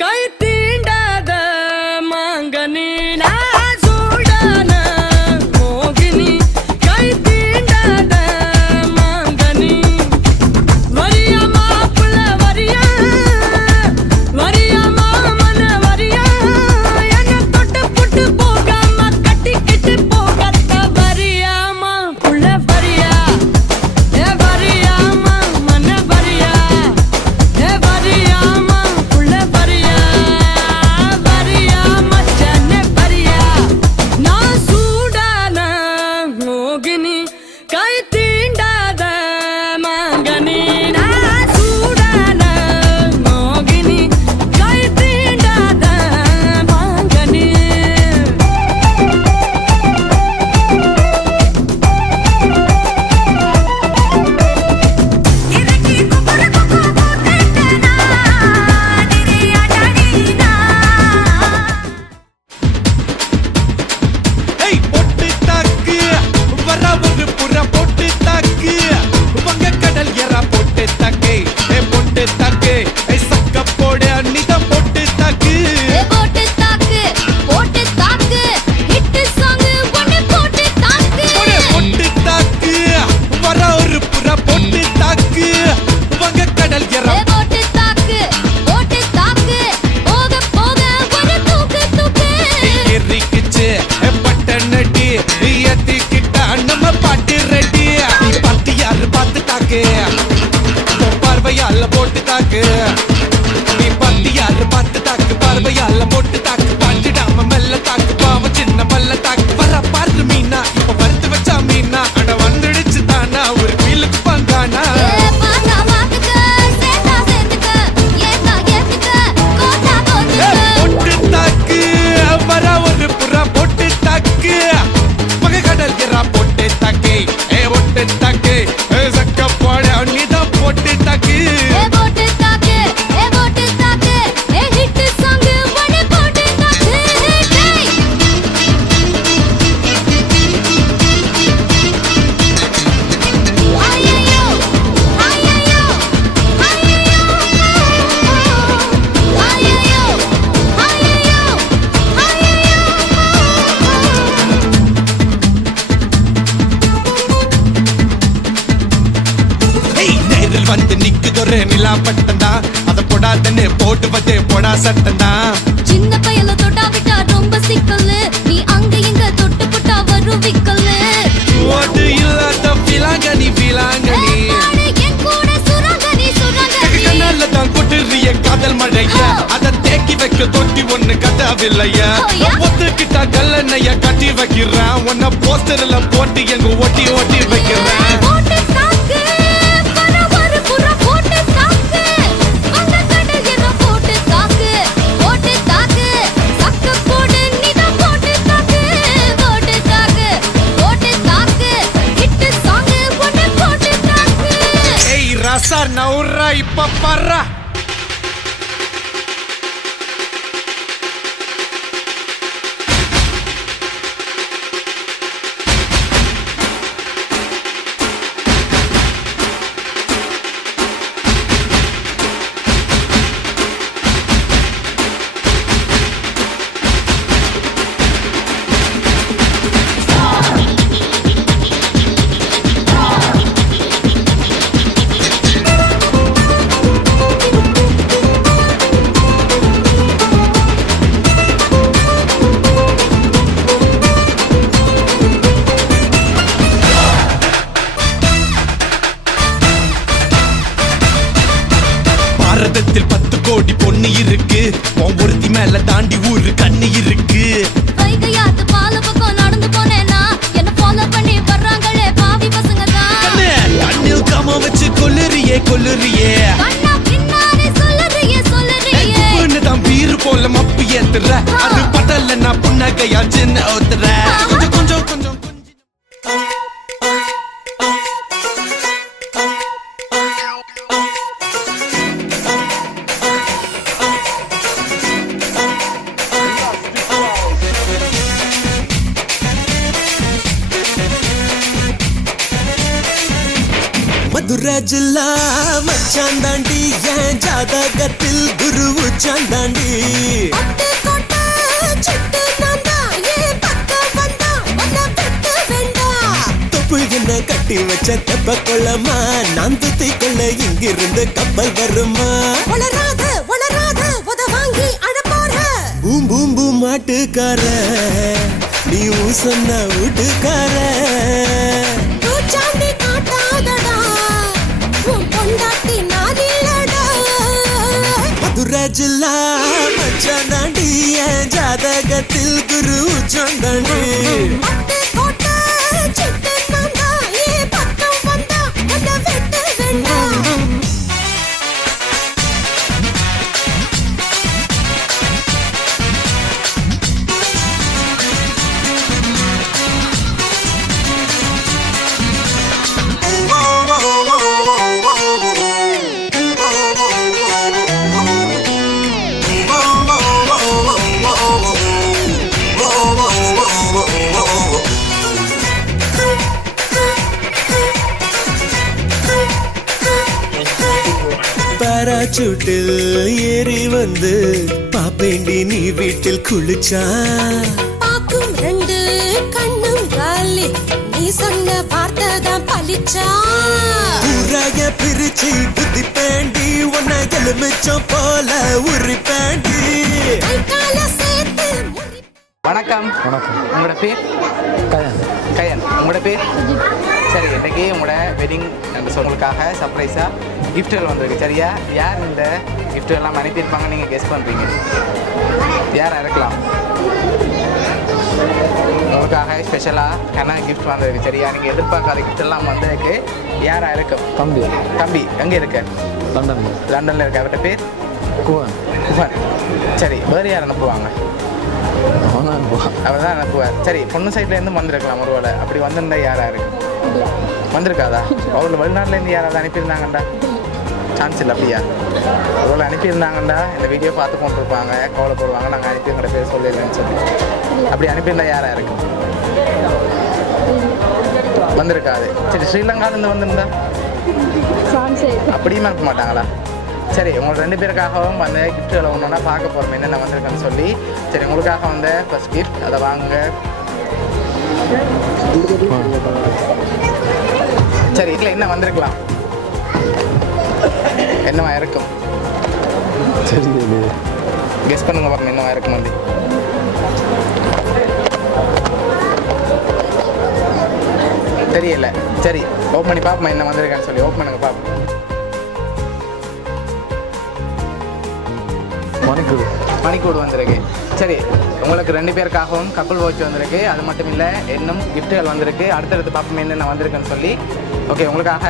கை தீண்டாத மாங்கனி நான் சூடான மோகினி கை தீண்டாத மாங்கனி வரியா மாப்பிள்ள வரியா வரியா மாமன வரியா என்ன தொட்டு புட்டு போகாம கட்டிக்கிட்டு போகத்த வரியா மாப்பிள்ள வரியா ஏ வரியா மாமன வரியா ஏ வரியா மாப்பிள்ள வரியா வரியா மச்சானே வரியா நான் சூடான மோகினி கை தீண்டாத மாங்கனி நான் சூடான மோகினி கை தீண்டாத மாங்கனி இறக்கி குப்புற குப்பு போட்டுட்டனா திரியாடடினா ஏய் பொட்டு தாக்கு வர ஒரு புற பொட்டு தாக்கு வங்க கடல் எறா பொட்டு தாக்கு ஏ பொட்டு தாக்கு ஏய் சக்க போடு நிதம் பொட்டு தாக்கு போட்டு தாக்கு ஹிட் சாங் ஒன்னு போட்டு தாக்கு பொட்டு தாக்கு வர ஒரு புற பொட்டு தாக்கு வங்க கடல் எறா போட்டு தாக்கு போக போக ஒரு தூக்கு எரிக்குச்சு பட்டனடி ஏத்திக்கிட்டா நம்ம பாட்டு ரெடி நீ பாட்டு யாரு பார்த்து தாக்கு பார்வையால போட்டு தாக்கு நீ பாட்டு யாரு பார்த்து தாக்கு பார்வையால போட்டு தாக்கு பாஞ்சிடாம மெல்ல தாக்கு பாவம் சின்ன பல்ல தாக்கு வர பாரு மீனா இப்ப வறுத்து வச்சா மீனா அட வந்துடுச்சு தானா ஒரு ஃபீலுக்கு பந்தானா பாத்தா பாத்துக்க சேத்தா சேத்துக்க ஏத்தா ஏத்துக்க கோத்தா கோத்துக்க பொட்டு தாக்கு வர ஒரு புறா பொட்டு தாக்கு மக கடல் எறா பொட்டு தாக்கு ஏ பொட்டு தாக்கு ஏ சக்க போட நீதான் பொட்டு தாக்கு போட்டு தாக்கு ஹிட் சாங் ஒன்னு போட்டு தாக்கு ஐயோ ஐயோ ஐயோ ஏய் நேரில் வந்து நிக்குதொரு நிலா பட்டந்தா அத போடாதன்னு போடுவது போடா சட்டந்தா சின்ன பையல தொட்டா விட்டா ரொம்ப சிக்கல்லு நீ அங்க இங்க தொட்டு புட்டா வரும் விக்கல்லு ஓடு இல்லாத பிலாங்கனி பிலாங்கனி என் கூட சுரங்கனி கண்ணால தான் கொட்டுறிய காதல் மழைய அத தேக்கி வைக்க தொட்டி ஒண்ணு கதவில்லைய ஓயா? ஒத்துக்கிட்டா கல்லணைய கட்டி வைக்கிறேன் உன்ன போஸ்டர்ல போட்டு எங்க ஒட்டி ஒட்டி வைக்கிறேன் போட்டு தாக்கு வர ஒரு புற போட்டு தாக்கு வந்த கடல் என போட்டு தாக்கு சக்க போடு நீதான் போட்டு தாக்கு ஹிட் சாங் ஒன்னு போட்டு தாக்கு ஏய் ரசா நவுரா இப்ப பர்றா பாரதத்தில் 10 கோடி பொண்ணு இருக்கு உன் ஒருத்தி மேல தாண்டி ஊரு கண்ணு இருக்கு வைகையாத்து பால பக்கம் நடந்து போனேனா என்ன ஃபாலோ பண்ணி வர்றாங்களே பாவி பசங்க தான் கண்ணில் கம வச்சு கொல்லுறியே கண்ணா பின்னாடி சொல்லுறியே உப்புன்னு தான் பீரு போல மப்பு ஏத்துற அது படல நான் புன்னகையா சின்ன ஓத்துற கொஞ்சம் கொஞ்சம் கொஞ்சம் மதுர மதுராஜில்லா மச்சான் தாண்டி என் ஜாதகத்தில் குரு உச்சான் தாண்டி அட்டை கோட்டை சிட்டு நான்தா ஏன் பக்கம் வந்தா உன்னை விட்டு வேண்டாம் தொப்புள் என்ன கட்டி வச்ச தெப்ப கொள்ளமா நான் துத்தி கொள்ள இங்கிருந்து கப்பல் வருமா வளராத வளராத உத வாங்கி அழப்பார பூம் பூம் பூம் மாட்டுக்கார நீ சொன்ன வீட்டுக்கார பூச்சாண்டி காட்டாதடா உன் பொண்டாட்டி நான் இல்லடா மதுராஜில்லா மச்சான் தாண்டி என் ஜாதகத்தில் குரு உச்சான் தாண்டி அட்டை கோட்டை சிட்டு நான்தா ஏன் பக்கம் வந்தா உன்னை விட்டு வேண்டாம் பாராசூட்டில் ஏறி வந்து பாப்பேண்டி நீ வீட்டில் குளிச்சா பாக்கும் ரெண்டு கண்ணும் காலி நீ சொன்ன வார்த்தை தான் பலிச்சா ஊராய பிரிச்சு புத்தி பேண்டி உன்னை எலுமிச்சம் போல உரி பேண்டி கை கால சேர்த்து முறி வணக்கம். உங்களோட பேர்? கயன். உங்களோட பேர்? சரி, இன்றைக்கி உங்களோட வெட்டிங் உங்களுக்காக சர்ப்ரைஸாக கிஃப்ட்டுகள் வந்திருக்கு. சரியா? யார் இந்த gift எல்லாம் அனுப்பியிருப்பாங்க நீங்கள் கெஸ் பண்ணுறீங்க? யாராக இருக்கலாம்? உங்களுக்காக ஸ்பெஷலாக கனா கிஃப்ட் வந்திருக்கு. சரியா? நீங்கள் எதிர்பார்க்காத gift எல்லாம் வந்திருக்கு. யாராக இருக்கும்? தம்பி எங்கே இருக்க? லண்டனில் இருக்க. அவர்கிட்ட பேர்? குவன். சரி, வேறு யார் அனுப்புவாங்க? அவர் தான் அனுப்புவார். சரி, பொண்ணு சைட்லேருந்து வந்திருக்கலாம் ஒருவேளை. அப்படி வந்திருந்தா யாராக இருக்கு? வந்திருக்காதா? அவர்கள் வெளிநாட்டிலேருந்து யாராவது அனுப்பியிருந்தாங்கண்டா? சான்ஸ் இல்லை. அப்படியா? ஒருவேளை அனுப்பியிருந்தாங்கண்டா இந்த வீடியோ பார்த்து கொண்டிருப்பாங்க, கவலைப்படுவாங்க, நாங்கள் அனுப்பி எங்கள்கிட்ட பேர் சொல்லிடலன்னு சொல்லி. அப்படி அனுப்பியிருந்தா யாராக இருக்கு? வந்திருக்காது. சரி, ஸ்ரீலங்காலேருந்து வந்திருந்தா அப்படியும் அனுப்ப மாட்டாங்களா? சரி, உங்களுக்கு ரெண்டு பேருக்காகவும் அந்த கிஃப்ட்டுகளை ஒன்றுனா பார்க்க போகிறோம் என்னென்ன வந்திருக்குன்னு சொல்லி. சரி, உங்களுக்காக வந்த ஃபர்ஸ்ட் கிஃப்ட் அதை வாங்க. சரி, இதில் என்ன வந்திருக்கலாம்? என்னவா இருக்கும்? கெஸ் பண்ணுங்க பாருங்க, என்னவா இருக்கும் வந்து. தெரியல. சரி, ஓப்பன் பண்ணி பார்ப்போம் என்ன வந்திருக்கான்னு சொல்லி. ஓப்பன் பண்ணுங்க பார்ப்போம். மணிக்கூடு வந்திருக்கு. சரி, உங்களுக்கு ரெண்டு பேருக்காகவும் கப்பல் வாட்ச் வந்திருக்கு. அது மட்டும் இல்லை, இன்னும் கிஃப்ட்டுகள் வந்திருக்கு. அடுத்தடுத்து பார்ப்போம் என்னென்ன வந்திருக்குன்னு சொல்லி. ஓகே, உங்களுக்காக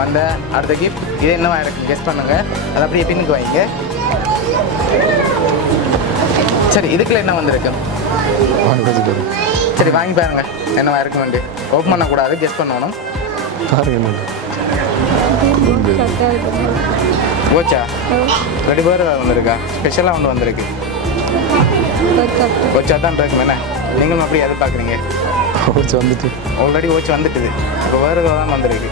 வந்த அடுத்த கிஃப்ட் இது என்னவா இருக்கு கெஸ் பண்ணுங்கள். அது அப்படியே பின்னுக்கு வாங்கிங்க. சரி, இதுக்குள்ள என்ன வந்திருக்கு? சரி, வாங்கி பாருங்க என்னவா இருக்கு வந்து. ஓப்பன் பண்ணக்கூடாது, கெஸ் பண்ணணும். ஓச்சா ரெண்டு பேர் வந்திருக்கா? ஸ்பெஷலாக ஒன்று வந்திருக்கு. ஓச்சா தான் இருக்கும் என்ன? நீங்களும் அப்படி எதிர்பார்க்குறீங்க? வந்துட்டு ஆல்ரெடி ஓச்சு வந்துட்டுது. இப்போ வேறு தான் வந்திருக்கு.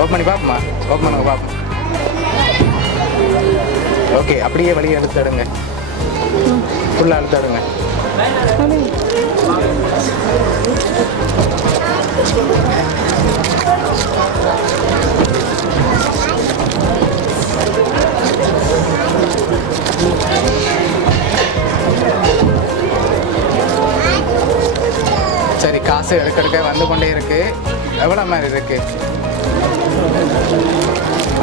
ஓப்பன் பண்ணி பார்ப்போமா? ஓப்பன் பண்ணுங்க பார்ப்போம். ஓகே, அப்படியே வெளியே எடுத்துடுங்க. ஃபுல்லாக எடுத்துடுங்க. சரி, காசு எடுக்க வந்து கொண்டே இருக்கு. எவ்வளோ மாதிரி இருக்கு?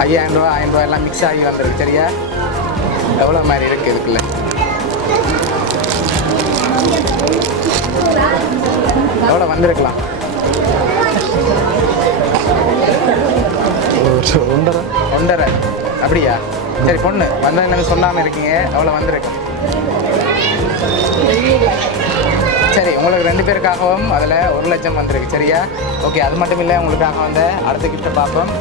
5000 ரூபா 1000 ரூபா எல்லாம் மிக்ஸ் ஆகி வந்திருக்கு. சரியா? எவ்வளோ மாதிரி இருக்கு இதுக்குள்ள? எவ்வளோ வந்திருக்கலாம்? 1.5. அப்படியா? சரி, பொண்ணு வந்ததுன்னு சொல்லாமல் இருக்கீங்க. எவ்வளோ வந்திருக்கு? சரி, உங்களுக்கு ரெண்டு பேருக்காகவும் அதில் 1 லட்சம் வந்திருக்கு. சரியா? ஓகே, அது மட்டும் இல்லை, உங்களுக்காக வந்து அடுத்த கிஃப்ட்டை பார்ப்போம்.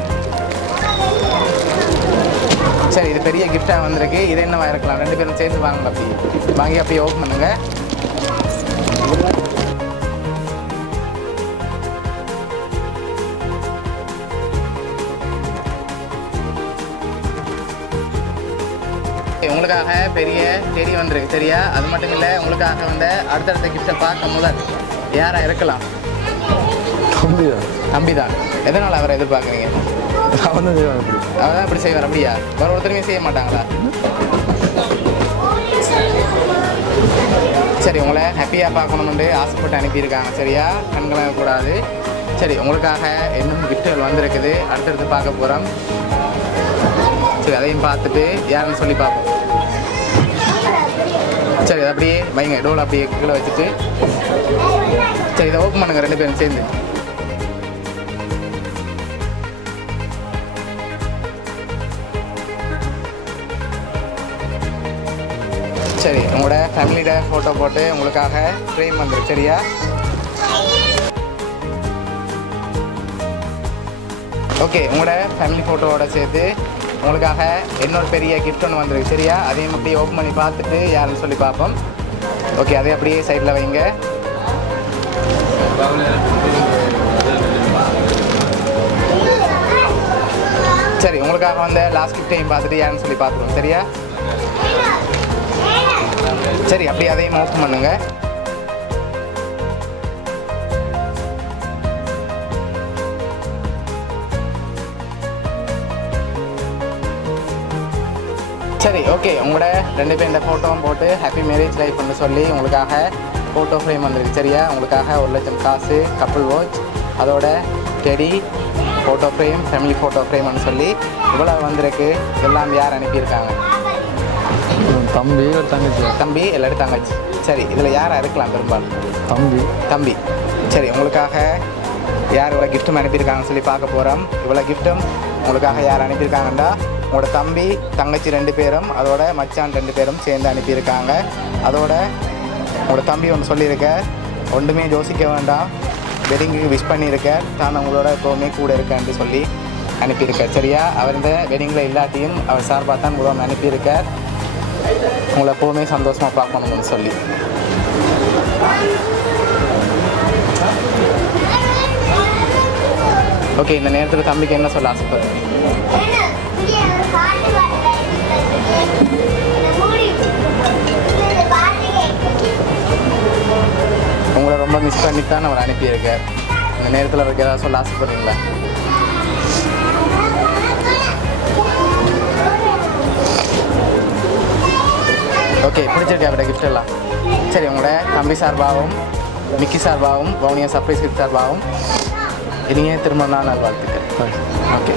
சரி, இது பெரிய கிஃப்டாக வந்திருக்கு. இது என்னவா இருக்கலாம்? ரெண்டு பேரும் சேர்ந்து வாங்க. அப்படி வாங்கி அப்படியே ஓப்பன் பண்ணுங்க. உங்களுக்காக பெரிய செடி வந்திருக்கு சரியா? அது மட்டும் இல்லை, உங்களுக்காக வந்து அடுத்தடுத்த கிஃப்ட்டை பார்க்க முதல் யாராக இருக்கலாம்? தம்பி தான். எதனால் அவரை எதிர்பார்க்குறீங்க? அவர் தான் இப்படி செய்வார் அப்படியா? வேறு ஒருத்தருமே செய்ய மாட்டாங்களா? சரி, உங்களை ஹாப்பியாக பார்க்கணுமென்று ஆசைப்பட்டு அனுப்பியிருக்காங்க சரியா? கண்களை கூடாது. சரி, உங்களுக்காக இன்னும் கிஃப்ட்டுகள் வந்திருக்குது, அடுத்தடுத்து பார்க்க போகிறோம். சரி, அதையும் பார்த்துட்டு யாருன்னு சொல்லி பார்ப்போம். சரி, அதை அப்படியே வைங்க, டோல் அப்படியே கீழே வச்சுட்டு. சரி, இதை ஓப்பன் பண்ணுங்க 2 பேரும் சேர்ந்து. சரி, உங்களோட ஃபேமிலியோட ஃபோட்டோ போட்டு உங்களுக்காக ஃப்ரேம் வந்துருக்கு சரியா? ஓகே, உங்களோட ஃபேமிலி ஃபோட்டோவோட சேர்த்து உங்களுக்காக இன்னொரு பெரிய கிஃப்ட் ஒன்று வந்துருக்கு சரியா? அதையும் அப்படியே ஓப்பன் பண்ணி பார்த்துட்டு யாருன்னு சொல்லி பார்ப்போம். ஓகே, அதே அப்படியே சைடில் வைங்க. சரி, உங்களுக்காக வந்த லாஸ்ட் கிஃப்டையும் பார்த்துட்டு யாருன்னு சொல்லி பார்த்துருவோம் சரியா? சரி, அப்படியே அதையும் ஓப்பன் பண்ணுங்க. சரி, ஓகே, உங்களோட 2 பேர் இந்த ஃபோட்டோவும் போட்டு ஹாப்பி மேரேஜ் லைஃப்னு சொல்லி உங்களுக்காக ஃபோட்டோ ஃப்ரேம் வந்துருக்கு சரியா? உங்களுக்காக 1 லட்சம் காசு, கப்புள் வாட்ச், அதோட teddy, photo frame, family photo ஃப்ரேம்னு சொல்லி இவ்வளோ வந்திருக்கு. எல்லாம் யார் அனுப்பியிருக்காங்க? தம்பி எல்லாரும் தங்கச்சி. சரி, இதில் யாராக இருக்கலாம் பெரும்பாலும்? தம்பி. சரி, உங்களுக்காக யார் இவ்வளோ கிஃப்ட்டும் அனுப்பியிருக்காங்கன்னு சொல்லி பார்க்க போகிறோம். இவ்வளோ கிஃப்ட்டும் உங்களுக்காக யார் அனுப்பியிருக்காங்கண்டா உங்களோட தம்பி தங்கச்சி 2 பேரும் அதோட மச்சான் 2 பேரும் சேர்ந்து அனுப்பியிருக்காங்க. அதோட உங்களோட தம்பி ஒன்று சொல்லியிருக்க, ஒன்றுமே யோசிக்க வேண்டாம், வெட்டிங்குக்கு விஷ் பண்ணியிருக்க, தான் உங்களோட எப்போவுமே கூட இருக்கேன்னு சொல்லி அனுப்பியிருக்கார் சரியா? அவர் இந்த வெட்டிங்கில் இல்லாட்டியும் அவர் சார்பாக தான் உங்களை அனுப்பியிருக்கார், உங்களை எப்போவுமே சந்தோஷமாக பார்க்கணும்னு சொல்லி. ஓகே, இந்த நேரத்தில் தம்பிக்கு என்ன சொல்ல ஆசைப்படுறீங்க? உங்களை ரொம்ப மிஸ் பண்ணித்தான் அவர் அனுப்பியிருக்கார். இந்த நேரத்தில் அவருக்கு ஏதாவது சொல்ல ஆசைப்படுறீங்களா? ஓகே, பிடிச்சிருக்கு அவரோட கிஃப்ட் எல்லாம். சரி, உங்களோட தம்பி சார்பாகவும் மிக்கி சார்பாகவும் வவுனியா சர்ப்ரைஸ் கிஃப்ட் சார்பாகவும் இனிய திருமண நாள் வாழ்த்துக்கள். ஓகே.